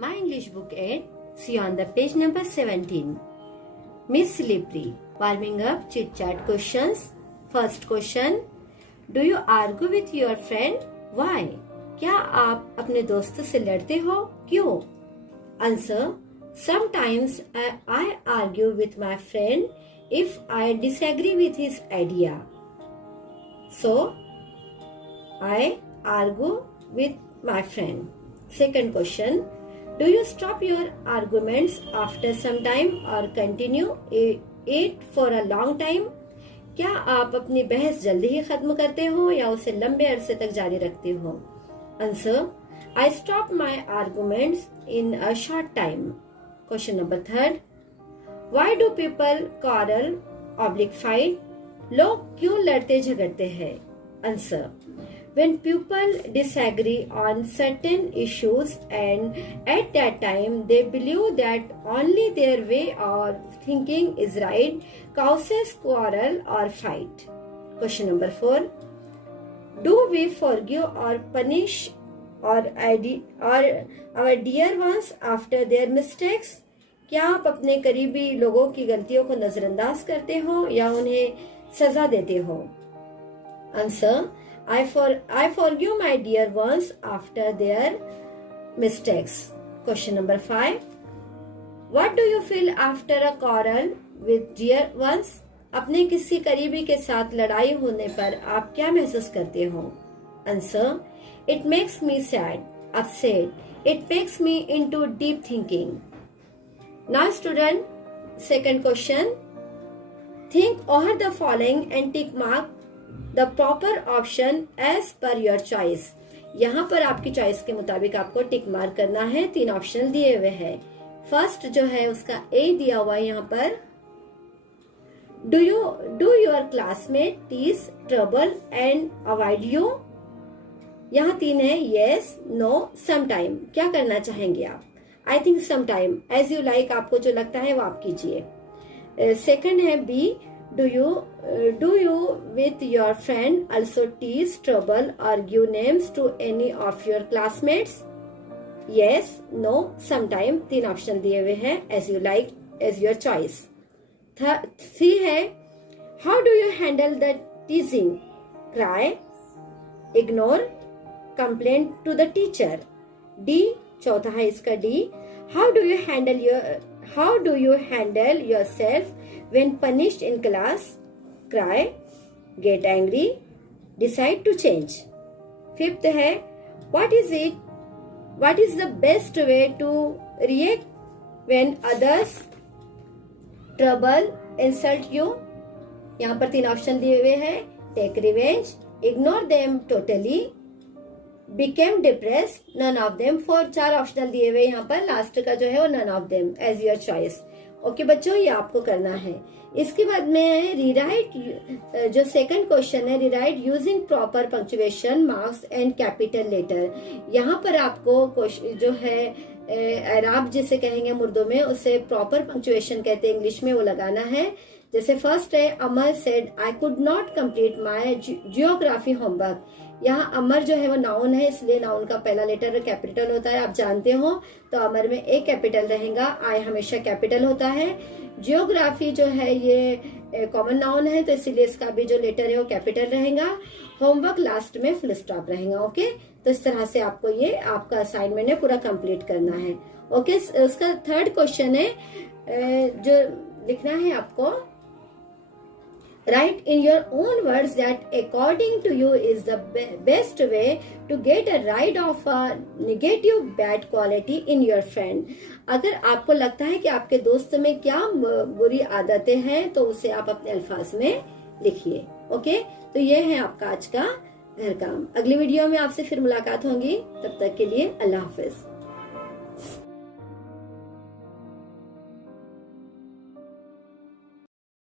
My English book 8. See on the page number 17. Miss Slippery. Warming up chit chat questions. First question. Do you argue with your friend? Why? क्या आप अपने दोस्त से लड़ते हो? क्यों? Answer. Sometimes I argue with my friend if I disagree with his idea. So, I argue with my friend. Second question. Do you stop your arguments after some time or continue it for a long time? क्या आप अपनी बहस जल्दी ही खत्म करते हो या उसे लंबे अरसे तक जारी रखते हो? Answer. I stop my arguments in a short time. Question number 3. Why do people quarrel / fight? लोग क्यों लड़ते झगड़ते हैं? Answer. When people disagree on certain issues and at that time they believe that only their way of thinking is right, causes quarrel or fight. Question number 4. Do we forgive or punish our dear ones after their mistakes? क्या आप अपने करीबी लोगों की गलतियों को नजरअंदाज करते हो या उन्हें सजा देते हो? Answer. I forgive my dear ones after their mistakes. Question number 5. What do you feel after a quarrel with dear ones? अपने किसी करीबी के साथ लड़ाई होने पर आप क्या महसूस करते हो? Answer. It makes me sad, upset. It makes me into deep thinking. Now student, second question. Think over the following and tick mark the proper option as per your choice. यहाँ पर आपकी चॉइस के मुताबिक आपको tick mark करना है. 3 option दिए हुए हैं. फर्स्ट जो है उसका ए दिया हुआ है यहाँ पर. Do your classmate tease, trouble and avoid you? यहाँ 3 है. Yes, no, sometime. क्या करना चाहेंगे आप? I think sometime. As you like. आपको जो लगता है वो आप कीजिए. सेकंड है B. Do you with your friend also tease, trouble or give names to any of your classmates? Yes, no, sometime. 3 option दिए हुए हैं. As you like, as your choice. 3 है. How do you handle the teasing? Cry, ignore, complain to the teacher. D. चौथा है इसका D. How do you handle yourself when punished in class? Cry, get angry, decide to change. 5th है. What is the best way to react when others trouble insult you? यहाँ पर 3 option दिए हुए हैं. Take revenge, ignore them totally, became depressed, none of them. 4 optional दिए हुए यहाँ पर. लास्ट का जो है वो none of them, as your choice. Okay बच्चों, ये आपको करना है. इसके बाद में रीराइट, जो सेकंड क्वेश्चन है, rewrite using proper punctuation marks and capital letter. यहाँ पर आपको जो है एराब जिसे कहेंगे मुर्दों में, उसे प्रॉपर पंक्चुएशन कहते हैं इंग्लिश में, वो लगाना है. जैसे फर्स्ट है Amar said I could not complete my geography homework. यहाँ अमर जो है वो नाउन है, इसलिए नाउन का पहला लेटर कैपिटल होता है, आप जानते हो. तो अमर में ए कैपिटल रहेगा, आई हमेशा कैपिटल होता है. जियोग्राफी जो है ये कॉमन नाउन है, तो इसीलिए इसका भी जो लेटर है वो कैपिटल रहेगा. होमवर्क लास्ट में फुल स्टॉप रहेगा. ओके, तो इस तरह से आपको ये आपका असाइनमेंट है पूरा कंप्लीट करना है. ओके, उसका थर्ड क्वेश्चन है जो लिखना है आपको. Write in your own words that according to you is the best way to get a rid of a negative bad quality in your friend. अगर आपको लगता है कि आपके दोस्त में क्या बुरी आदतें हैं तो उसे आप अपने अल्फाज में लिखिए. ओके, तो ये है आपका आज का घर काम. अगली वीडियो में आपसे फिर मुलाकात होगी. तब तक के लिए अल्लाह हाफिज.